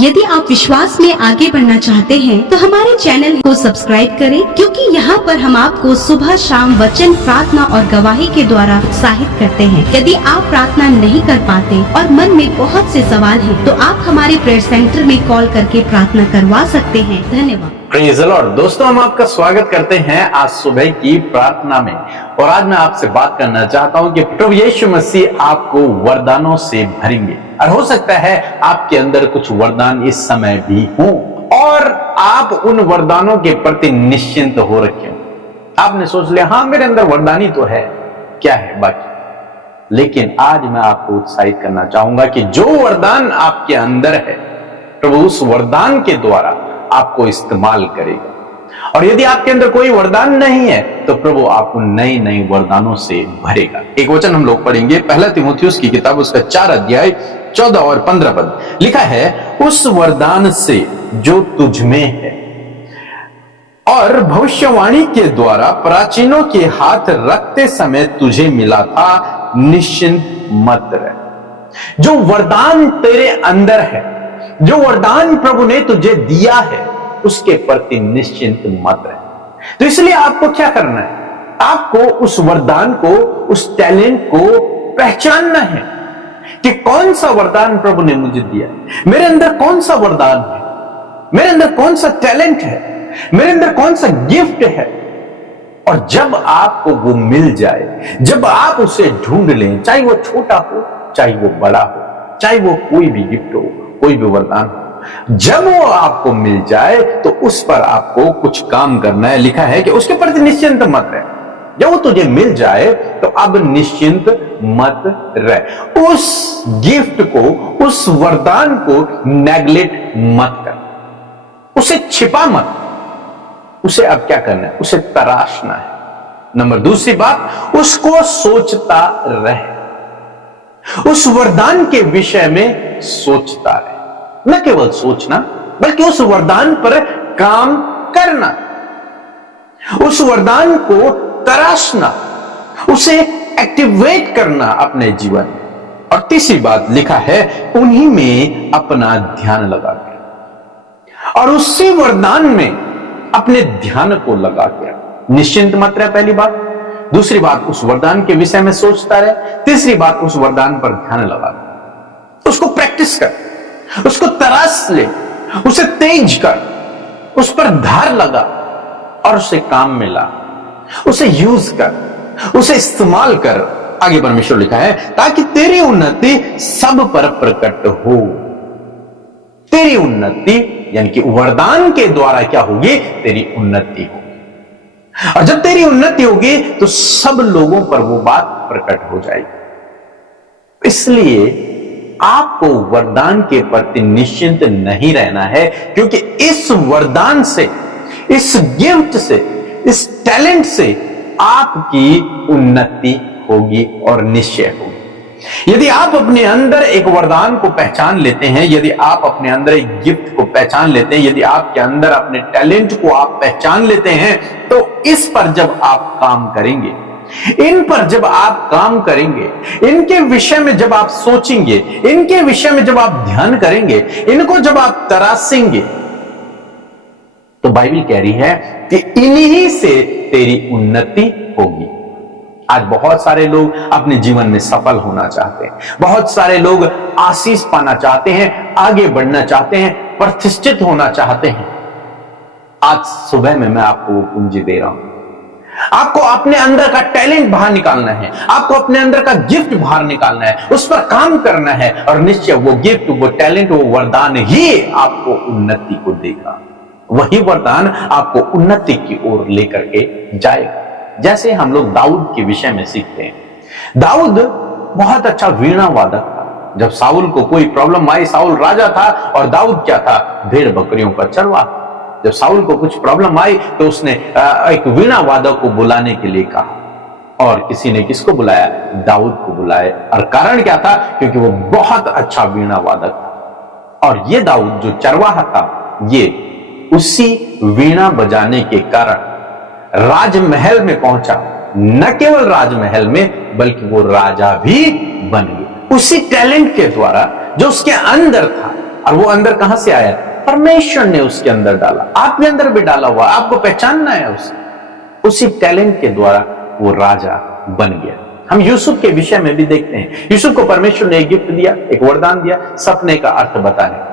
यदि आप विश्वास में आगे बढ़ना चाहते हैं तो हमारे चैनल को सब्सक्राइब करें, क्योंकि यहाँ पर हम आपको सुबह शाम वचन, प्रार्थना और गवाही के द्वारा उत्साहित करते हैं। यदि आप प्रार्थना नहीं कर पाते और मन में बहुत से सवाल हैं, तो आप हमारे प्रेयर सेंटर में कॉल करके प्रार्थना करवा सकते हैं। धन्यवाद। Praise the Lord. दोस्तों, हम आपका स्वागत करते हैं आज सुबह की प्रार्थना में। और आज मैं आपसे बात करना चाहता हूं कि प्रभु यीशु मसीह आपको वरदानों से भरेंगे। और हो सकता है आपके अंदर कुछ वरदान इस समय भी हो और आप उन वरदानों के प्रति निश्चिंत हो रखे हो। आपने सोच लिया, हाँ मेरे अंदर वरदान ही तो है, क्या है बाकी। लेकिन आज मैं आपको उत्साहित करना चाहूंगा कि जो वरदान आपके अंदर है, प्रभु उस वरदान के द्वारा आपको इस्तेमाल करेगा। और यदि आपके अंदर कोई वरदान नहीं है तो प्रभु आपको नई नई वरदानों से भरेगा। एक वचन हम लोग पढ़ेंगे, पहला तीमुथियुस की किताब उसका 4 अध्याय 14 और 15 पद। लिखा है, उस वरदान से जो तुझ में है और भविष्यवाणी के द्वारा प्राचीनों के हाथ रखते समय तुझे मिला था, निश्चिंत मत रह। जो वरदान तेरे अंदर है, जो वरदान प्रभु ने तुझे दिया है, उसके प्रति निश्चिंत मत रहे। तो इसलिए आपको क्या करना है? आपको उस वरदान को, उस टैलेंट को पहचानना है कि कौन सा वरदान प्रभु ने मुझे दिया है, मेरे अंदर कौन सा वरदान है, मेरे अंदर कौन सा टैलेंट है, मेरे अंदर कौन सा गिफ्ट है। और जब आपको वो मिल जाए, जब आप उसे ढूंढ लें, चाहे वो छोटा हो, चाहे वो बड़ा हो, चाहे वो कोई भी गिफ्ट हो, कोई भी वरदान हो, जब वो आपको मिल जाए तो उस पर आपको कुछ काम करना है। लिखा है कि उसके प्रति निश्चिंत मत रह। जब वो तुझे मिल जाए तो अब निश्चिंत मत रह। उस गिफ्ट को, उस वरदान को नेग्लेक्ट मत कर, उसे छिपा मत। उसे अब क्या करना है? उसे तराशना है। नंबर दूसरी बात, उसको सोचता रह। उस वरदान के विषय में सोचता रहे। न केवल सोचना, बल्कि उस वरदान पर काम करना, उस वरदान को तराशना, उसे एक्टिवेट करना अपने जीवन में। और तीसरी बात लिखा है, उन्हीं में अपना ध्यान लगा के, और उसी वरदान में अपने ध्यान को लगा के निश्चिंत मत रहे। पहली बात। दूसरी बात, उस वरदान के विषय में सोचता रहे। तीसरी बात, उस वरदान पर ध्यान लगा, उसको प्रैक्टिस कर, उसको तराश ले, उसे तेज कर, उस पर धार लगा और उसे काम में ला, उसे यूज कर, उसे इस्तेमाल कर। आगे परमेश्वर लिखा है, ताकि तेरी उन्नति सब पर प्रकट हो। तेरी उन्नति यानी कि वरदान के द्वारा क्या होगी? तेरी उन्नति होगी। और जब तेरी उन्नति होगी तो सब लोगों पर वो बात प्रकट हो जाएगी। इसलिए आपको वरदान के प्रति निश्चिंत नहीं रहना है, क्योंकि इस वरदान से, इस गिफ्ट से, इस टैलेंट से आपकी उन्नति होगी और निश्चय होगी। यदि आप अपने अंदर एक वरदान को पहचान लेते हैं, यदि आप अपने अंदर एक गिफ्ट को पहचान लेते हैं, यदि आपके अंदर अपने टैलेंट को आप पहचान लेते हैं, तो इस पर जब आप काम करेंगे, इन पर जब आप काम करेंगे, इनके विषय में जब आप सोचेंगे, इनके विषय में जब आप ध्यान करेंगे, इनको जब आप तराशेंगे, तो बाइबल कह रही है कि इन्हीं से तेरी उन्नति होगी। आज बहुत सारे लोग अपने जीवन में सफल होना चाहते हैं, बहुत सारे लोग आशीष पाना चाहते हैं, आगे बढ़ना चाहते हैं, प्रतिष्ठित होना चाहते हैं। आज सुबह में मैं आपको वो पूंजी दे रहा हूं। आपको अपने अंदर का टैलेंट बाहर निकालना है, आपको अपने अंदर का गिफ्ट बाहर निकालना है, उस पर काम करना है, और निश्चय वो गिफ्ट, वो टैलेंट, वो वरदान ही आपको उन्नति को देगा। वही वरदान आपको उन्नति की ओर लेकर के जाएगा। जैसे हम लोग दाऊद के विषय में सीखते हैं। दाऊद बहुत अच्छा वीणा वादक था। जब साउल को कोई प्रॉब्लम आई, साउल राजा था और दाऊद क्या था? भेड़ बकरियों का चरवाहा। जब साउल को कुछ प्रॉब्लम आई तो उसने एक वीणा वादक को बुलाने के लिए कहा, और किसी ने किसको बुलाया? दाऊद को बुलाया। और कारण क्या था? क्योंकि वो बहुत अच्छा वीणा वादक था। और ये दाऊद जो चरवाहा था, ये उसी वीणा बजाने के कारण राजमहल में पहुंचा। न केवल राजमहल में, बल्कि वो राजा भी बन गया। उसी टैलेंट के द्वारा जो उसके अंदर था, और वो अंदर कहां से आया? परमेश्वर ने उसके अंदर डाला, आपके अंदर भी डाला हुआ, आपको पहचानना है उसी टैलेंट के द्वारा वो राजा बन गया। हम यूसुफ के विषय में भी देखते हैं, यूसुफ को परमेश्वर ने एक गिफ्ट दिया, एक वरदान दिया, सपने का अर्थ बताने का।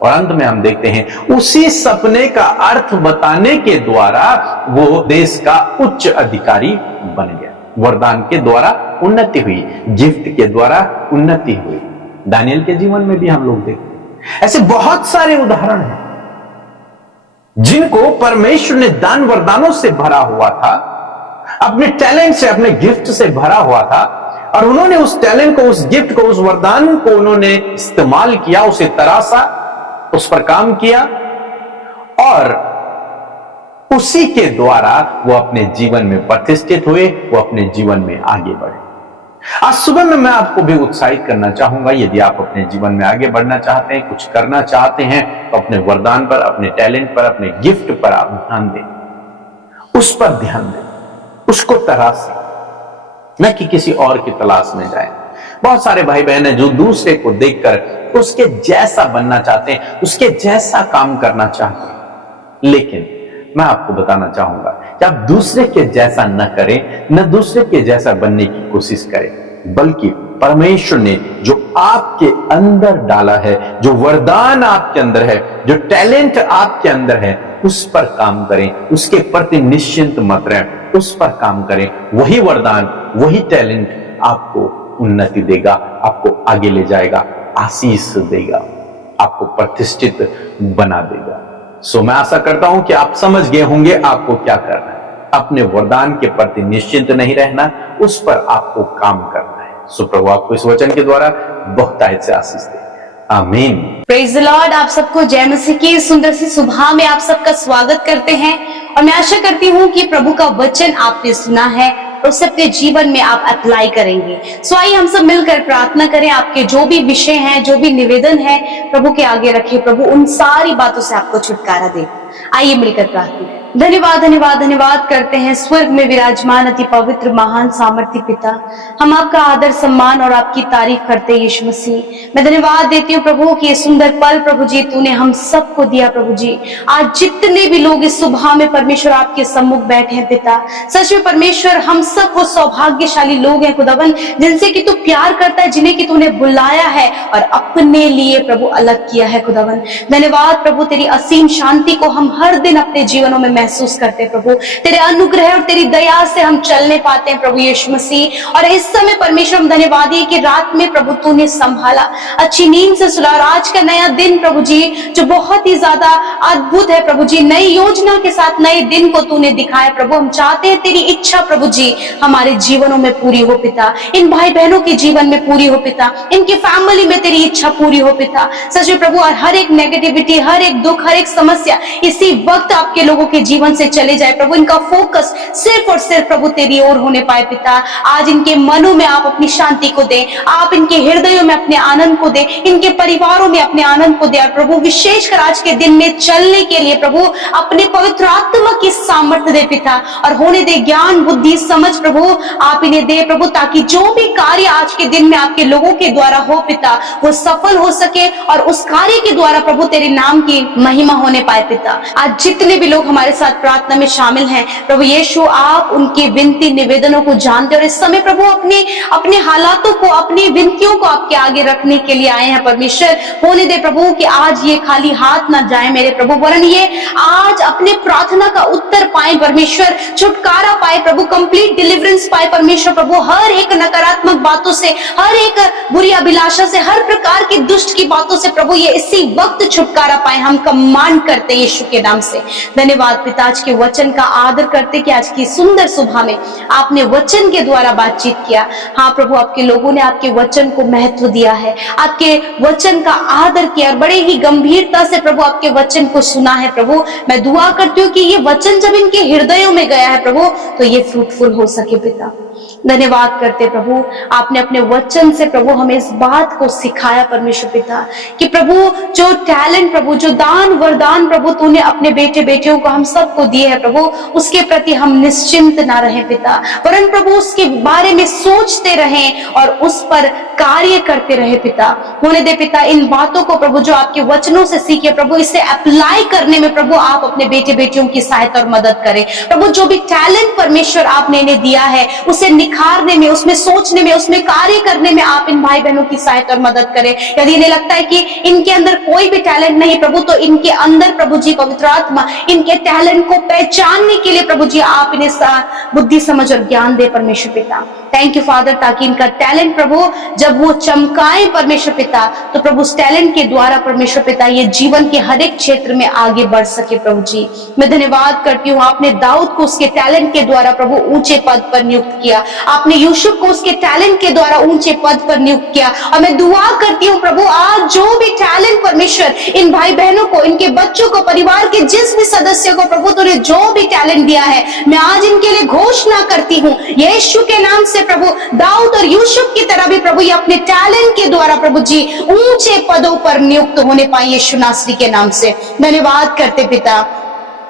और अंत में हम देखते हैं उसी सपने का अर्थ बताने के द्वारा वो देश का उच्च अधिकारी बन गया। वरदान के द्वारा उन्नति हुई, गिफ्ट के द्वारा उन्नति हुई। दानियल के जीवन में भी हम लोग देखते हैं ऐसे बहुत सारे उदाहरण हैं जिनको परमेश्वर ने दान वरदानों से भरा हुआ था, अपने टैलेंट से, अपने गिफ्ट से भरा हुआ था, और उन्होंने उस टैलेंट को, उस गिफ्ट को, उस वरदान को उन्होंने इस्तेमाल किया, उसे तराशा, उस पर काम किया, और उसी के द्वारा वो अपने जीवन में प्रतिष्ठित हुए, वो अपने जीवन में आगे बढ़े। आज सुबह में मैं आपको भी उत्साहित करना चाहूंगा, यदि आप अपने जीवन में आगे बढ़ना चाहते हैं, कुछ करना चाहते हैं, तो अपने वरदान पर, अपने टैलेंट पर, अपने गिफ्ट पर आप ध्यान दें, उस पर ध्यान दें, उसको तराशें, न कि किसी और की तलाश में जाएं। बहुत सारे भाई बहन हैं जो दूसरे को देखकर उसके जैसा बनना चाहते हैं, उसके जैसा काम करना चाहते हैं, लेकिन मैं आपको बताना चाहूंगा कि आप दूसरे के जैसा न करें, न दूसरे के जैसा बनने की कोशिश करें, बल्कि परमेश्वर ने जो आपके अंदर डाला है, जो वरदान आपके अंदर है, जो टैलेंट आपके अंदर है, उस पर काम करें, उसके प्रति निश्चिंत मत रहें, उस पर काम करें। वही वरदान, वही टैलेंट आपको उन्नति देगा, आपको आगे ले जाएगा, आशीष देगा, आपको प्रतिष्ठित बना देगा। सो मैं आशा करता हूं कि आप समझ गए होंगे आपको क्या करना है। अपने वरदान के प्रति निश्चिंत नहीं रहना, उस पर आपको काम करना है। सो प्रभु आपको इस वचन के द्वारा बहुतायत से आशीष दे। आमीन। Praise the Lord. आप सबको जय मसीह की सुंदर सी सुबह में आप सबका स्वागत करते हैं, और मैं आशा करती हूँ कि प्रभु का वचन आपने सुना है और उसे अपने जीवन में आप अप्लाई करेंगे। सो आइए हम सब मिलकर प्रार्थना करें। आपके जो भी विषय हैं, जो भी निवेदन है, प्रभु के आगे रखें। प्रभु उन सारी बातों से आपको छुटकारा दे। आइए मिलकर प्रार्थना करें। धन्यवाद धन्यवाद धन्यवाद करते हैं स्वर्ग में विराजमान अति पवित्र महान सामर्थ्य पिता, हम आपका आदर सम्मान और आपकी तारीफ करते हैं यीशु मसीह। मैं धन्यवाद देती हूँ प्रभु कि ये सुंदर पल प्रभु जी तूने हम सबको दिया। प्रभु जी आज जितने भी लोग इस सुबह में परमेश्वर आपके सम्मुख बैठे हैं पिता, सच में परमेश्वर हम सब वो सौभाग्यशाली लोग हैं खुदावन जिनसे कि तू प्यार करता है, जिन्हें कि तूने बुलाया है और अपने लिए प्रभु अलग किया है खुदावन। धन्यवाद प्रभु, तेरी असीम शांति को हम हर दिन अपने जीवनों में महसूस करते हैं प्रभु। तेरे अनुग्रह और तेरी दया से हम चलने पाते हैं प्रभु यीशु मसीह। और इस समय परमेश्वर हम धन्यवाद है कि रात में प्रभु तूने संभाला, अच्छी नींद से सुला, और आज का नया दिन प्रभु जी जो बहुत ही ज्यादा अद्भुत है प्रभु जी, नई योजना के साथ नए दिन को तूने दिखाया प्रभु। हम चाहते हैं तेरी इच्छा प्रभु जी हमारे जीवनों में पूरी हो पिता, इन भाई बहनों के जीवन में पूरी हो पिता, इनकी फैमिली में तेरी इच्छा पूरी हो पिता। सच में प्रभु हर एक नेगेटिविटी, हर एक दुख, हर एक समस्या इसी वक्त आपके लोगों के जीवन से चले जाए प्रभु। इनका फोकस सिर्फ और सिर्फ प्रभु तेरी ओर होने पाए पिता। आज इनके मनों में आप अपनी शांति को दे, आप इनके हृदयों में अपने आनंद को दे, इनके परिवारों में अपने आनंद को दे। और प्रभु विशेषकर आज के दिन में चलने के लिए प्रभु अपने पवित्र आत्मा की सामर्थ्य दे पिता, और होने दे ज्ञान बुद्धि समझ प्रभु आप इन्हें दे प्रभु, ताकि जो भी कार्य आज के दिन में आपके लोगों के द्वारा हो पिता वो सफल हो सके, और उस कार्य के द्वारा प्रभु तेरे नाम की महिमा होने पाए पिता। आज जितने भी लोग हमारे साथ प्रार्थना में शामिल हैं प्रभु यीशु, आप उनकी विनती निवेदनों को जानते, और इस समय प्रभु अपने हालातों को, अपनी विनतियों को आपके आगे रखने के लिए आए हैं परमेश्वर। होने दे प्रभु कि आज ये खाली हाथ ना जाए मेरे प्रभु, वरन ये आज अपने प्रार्थना का उत्तर पाए परमेश्वर, छुटकारा पाए प्रभु, कंप्लीट डिलीवरेंस पाए परमेश्वर प्रभु, हर एक नकारात्मक बातों से, हर एक बुरी अभिलाषा से, हर प्रकार की दुष्ट की बातों से प्रभु ये इसी वक्त छुटकारा पाए। हम कमांड करते यीशु के नाम से। धन्यवाद पिता, आज के वचन का आदर करते कि आज की सुंदर सुबह में आपने वचन के द्वारा बातचीत किया। हाँ प्रभु, आपके लोगों ने आपके वचन को महत्व दिया है, आपके वचन का आदर किया, और बड़े ही गंभीरता से प्रभु आपके वचन को सुना है प्रभु। मैं दुआ करती हूँ कि ये वचन जब इनके हृदयों में गया है प्रभु तो ये फ्रूटफुल हो सके पिता। धन्यवाद करते प्रभु, आपने अपने वचन से प्रभु हमें इस बात को सिखाया परमेश्वर पिता कि प्रभु जो टैलेंट प्रभु, जो दान वरदान प्रभु तूने अपने बेटे बेटियों को हम सबको दिए हैं प्रभु, उसके प्रति हम निश्चिंत ना रहें पिता, वरन प्रभु उसके बारे में सोचते रहें और उस पर कार्य करते रहे पिता। होने दे पिता इन बातों को प्रभु जो आपके वचनों से सीखे प्रभु, इसे अप्लाई करने में प्रभु आप अपने बेटे बेटियों की सहायता और मदद करें प्रभु। जो भी टैलेंट परमेश्वर आपने इन्हें दिया है उसे निखारने में, उसमें सोचने में, उसमें कार्य करने में आप इन भाई बहनों की सहायता और मदद करें। यदि इन्हें लगता है कि इनके अंदर कोई भी टैलेंट नहीं प्रभु, तो इनके अंदर प्रभु जी पवित्र आत्मा इनके टैलेंट को पहचानने के लिए प्रभु जी आप इन्हें बुद्धि समझ और ज्ञान दे परमेश्वर पिता। थैंक यू फादर, ताकि इनका टैलेंट प्रभु जब वो चमकाए परमेश्वर पिता, तो प्रभु उस टैलेंट के द्वारा परमेश्वर पिता ये जीवन के हर एक क्षेत्र में आगे बढ़ सके प्रभु जी। मैं धन्यवाद करती हूँ, आपने दाऊद को उसके टैलेंट के द्वारा प्रभु ऊंचे पद पर नियुक्त किया, आपने यूसुफ को उसके टैलेंट के द्वारा ऊंचे पद पर नियुक्त किया। और मैं दुआ करती हूँ प्रभु आज जो भी टैलेंट परमेश्वर इन भाई बहनों को, इनके बच्चों को, परिवार के जिस भी सदस्य को प्रभु तूने जो भी टैलेंट दिया है, मैं आज इनके लिए घोषणा करती हूँ यीशु के नाम से प्रभु, दाऊद और यूसुफ की तरह भी प्रभु ये अपने टैलेंट के द्वारा प्रभु जी ऊंचे पदों पर नियुक्त होने पाए यीशु नासरी के नाम से। धन्यवाद करते पिता,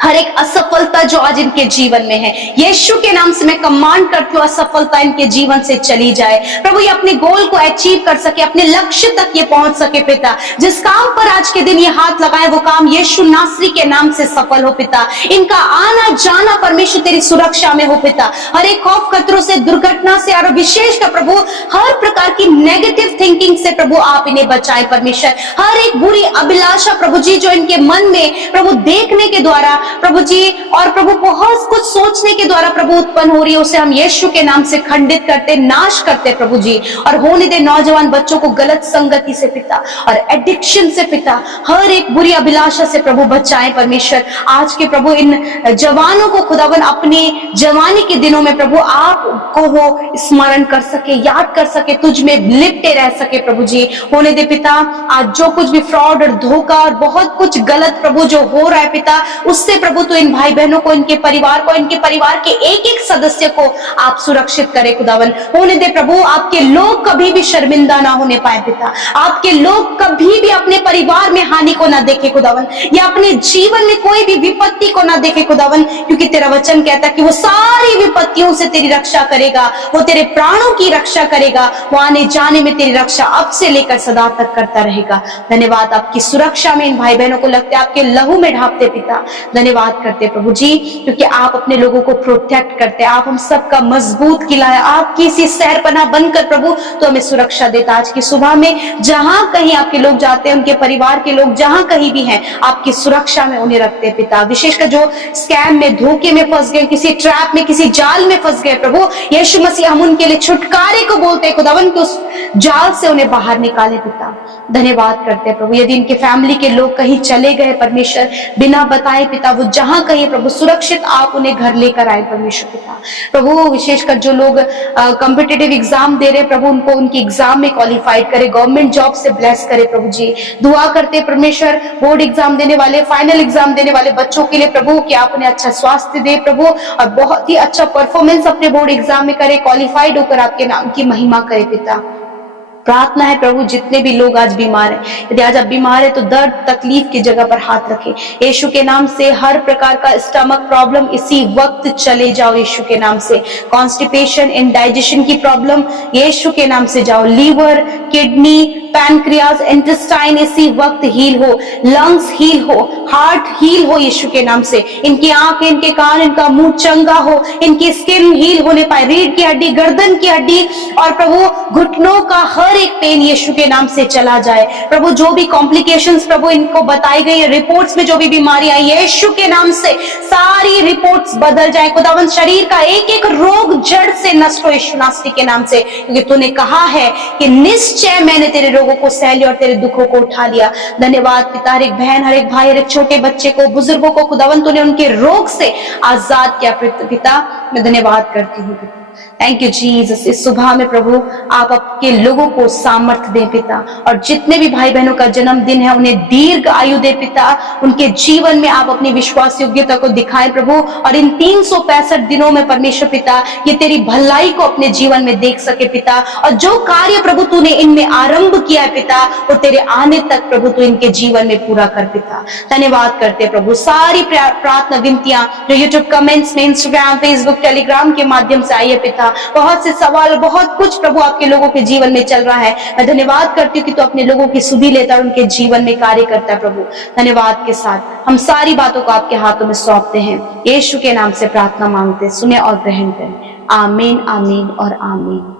हर एक असफलता जो आज इनके जीवन में है यीशु के नाम से मैं कमांड करती हूँ असफलता इनके जीवन से चली जाए प्रभु, ये अपने गोल को अचीव कर सके, अपने लक्ष्य तक ये पहुंच सके पिता। जिस काम पर आज के दिन ये हाथ लगाए वो काम यीशु नासरी के नाम से सफल हो पिता। इनका आना जाना परमेश्वर तेरी सुरक्षा में हो पिता, हर एक खौफ खतरों से, दुर्घटना से और विशेषकर प्रभु हर प्रकार की नेगेटिव थिंकिंग से प्रभु आप इन्हें बचाए परमेश्वर। हर एक बुरी अभिलाषा प्रभु जी जो इनके मन में प्रभु देखने के द्वारा प्रभु जी और प्रभु बहुत कुछ सोचने के द्वारा प्रभु उत्पन्न हो रही है, उसे हम यीशु के नाम से खंडित करते, नाश करते प्रभु जी। और होने दे नौजवान बच्चों को गलत संगति से पिता और एडिक्शन से पिता, हर एक बुरी अभिलाषा से प्रभु बचाएं परमेश्वर। आज के प्रभु इन जवानों को खुदावन अपने जवानी के दिनों में प्रभु आपको वो स्मरण कर सके, याद कर सके, तुझ में लिपटे रह सके प्रभु जी। होने दे पिता आज जो कुछ भी फ्रॉड और धोखा और बहुत कुछ गलत प्रभु जो हो रहा है पिता, उससे प्रभु तो इन भाई बहनों को, इनके परिवार को, इनके परिवार के एक एक सदस्य को आप सुरक्षित करे खुदावन। होने दे प्रभु आपके लोग कभी भी शर्मिंदा ना होने पाए पिता, आपके लोग कभी भी अपने परिवार में हानि को ना देखे खुदावन, या अपने जीवन में कोई भी विपत्ति को ना देखे खुदावन, क्योंकि तेरा वचन कहता है कि वो सारी विपत्तियों से तेरी रक्षा करेगा, वो तेरे प्राणों की रक्षा करेगा, वो आने जाने में तेरी रक्षा अब से लेकर सदा तक करता रहेगा। धन्यवाद आपकी सुरक्षा में इन भाई बहनों को लगते आपके लहू में ढापते पिता। धन्यवाद करते प्रभु जी, क्योंकि आप अपने लोगों को प्रोटेक्ट करते, आप हम सबका मजबूत किला है, आपकी इसी शहरपनाह बनकर प्रभु तो हमें सुरक्षा देता। आज की सुबह में जहां कहीं आपके लोग जाते हैं, उनके परिवार के लोग जहां कहीं भी हैं, आपकी सुरक्षा में उन्हें रखते हैं पिता। विशेषकर जो स्कैम में, धोखे में फंस गए, किसी ट्रैप में, किसी जाल में फंस गए प्रभु यीशु मसीह, हम उनके लिए छुटकारे को बोलते हैं खुदावन कि उस जाल से उन्हें बाहर निकाले पिता। धन्यवाद करते हैं प्रभु, यदि इनके फैमिली के लोग कहीं चले गए परमेश्वर बिना बताए पिता, वो जहां कहीं प्रभु सुरक्षित आप उन्हें घर लेकर आए परमेश्वर पिता। प्रभु विशेषकर जो लोग कॉम्पिटिटिव एग्जाम दे रहे प्रभु, उनको उनकी एग्जाम में क्वालिफाइड करे, गवर्नमेंट जॉब से ब्लेस करे प्रभु जी। दुआ करते परमेश्वर बोर्ड एग्जाम देने वाले, फाइनल एग्जाम देने वाले बच्चों के लिए प्रभु कि आप उन्हें अच्छा स्वास्थ्य दे प्रभु, और बहुत ही अच्छा परफॉर्मेंस अपने बोर्ड एग्जाम में करे, क्वालिफाइड होकर आपके नाम की महिमा करे पिता। प्रार्थना है प्रभु जितने भी लोग आज बीमार हैं, यदि आज आप बीमार है तो दर्द तकलीफ की जगह पर हाथ रखें यीशु के नाम से। हर प्रकार का स्टमक प्रॉब्लम इसी वक्त चले जाओ यीशु के नाम से। कॉन्स्टिपेशन, इंडाइजेशन की प्रॉब्लम यीशु के नाम से जाओ। लीवर, किडनी, पैनक्रियाज, इंटेस्टाइन इसी वक्त हील हो, लंग्स हील हो, हार्ट हील हो यीशु के नाम से। इनकी आंख, इनके कान, इनका मुंह चंगा हो, इनकी स्किन हील होने पाए, रीढ़ की हड्डी, गर्दन की हड्डी और प्रभु घुटनों का हर एक पेन यीशु के नाम से चला जाए प्रभु। जो भी कॉम्प्लिकेशंस प्रभु इनको बताई गई रिपोर्ट्स में, जो भी बीमारियां यीशु के नाम से सारी रिपोर्ट्स बदल जाए खुदावन। शरीर का एक एक रोग जड़ से नष्ट हो यीशु नासरी के नाम से, क्योंकि तूने कहा है कि निश्चय मैंने तेरे रोगों को सह लिया और तेरे दुखों को उठा लिया। धन्यवाद पिता, हर एक बहन, हर एक भाई, हर एक छोटे बच्चे को, बुजुर्गों को खुदावन तूने उनके रोग से आजाद किया पिता। मैं धन्यवाद करती हूँ पिता। Thank you Jesus. इस सुबह में प्रभु आप आपके लोगों को सामर्थ्य दें पिता, और जितने भी भाई बहनों का जन्मदिन है उन्हें दीर्घ आयु दे पिता। उनके जीवन में आप अपनी विश्वास योग्यता को दिखाएं प्रभु, और इन 365 दिनों में परमेश्वर पिता ये तेरी भलाई को अपने जीवन में देख सके पिता, और जो कार्य प्रभु तूने इनमें आरंभ किया है पिता वो तेरे आने तक प्रभु तू इनके जीवन में पूरा कर पिता। धन्यवाद करते प्रभु। सारी प्रार्थना विनतियां जो यूट्यूब कमेंट्स में, इंस्टाग्राम, फेसबुक, टेलीग्राम के माध्यम से आई है पिता, बहुत से सवाल, बहुत कुछ प्रभु आपके लोगों के जीवन में चल रहा है। मैं धन्यवाद करती हूँ कि तू अपने लोगों की सुधि लेता है, उनके जीवन में कार्य करता है प्रभु। धन्यवाद के साथ हम सारी बातों को आपके हाथों में सौंपते हैं। यीशु के नाम से प्रार्थना मांगते, सुने और ग्रहण करें। आमीन, आमीन और आमीन।